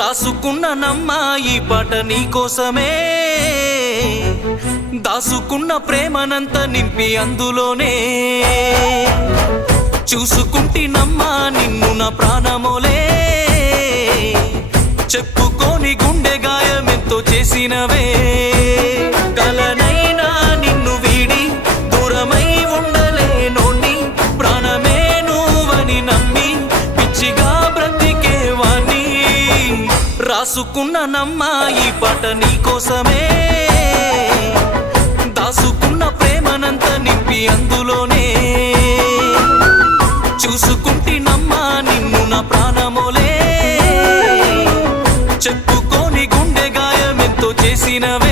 రాసుకున్న నమ్మ ఈ పాట నీకోసమే, దాసుకున్న ప్రేమనంత నింపి అందులోనే, చూసుకుంటినమ్మా నిన్ను నా ప్రాణమోలే, చెప్పుకోని గుండె గాయమెంతో చేసినవే, కలనైనా నిన్ను వీడి దూరమై ఉండలేనోని, ప్రాణమే నువ్వని నమ్మి పిచ్చిగా బ్రతికేవాణ్ణి. రాసుకున్న నమ్మ ఈ పాట నీకోసమే, దాసుకున్న ప్రేమనంత నింపి అందులోనే, చూసుకుంటినమ్మా నిన్ను నా ప్రాణమోలే, చెప్పుకోని గుండె గాయమెంతో చేసినవే.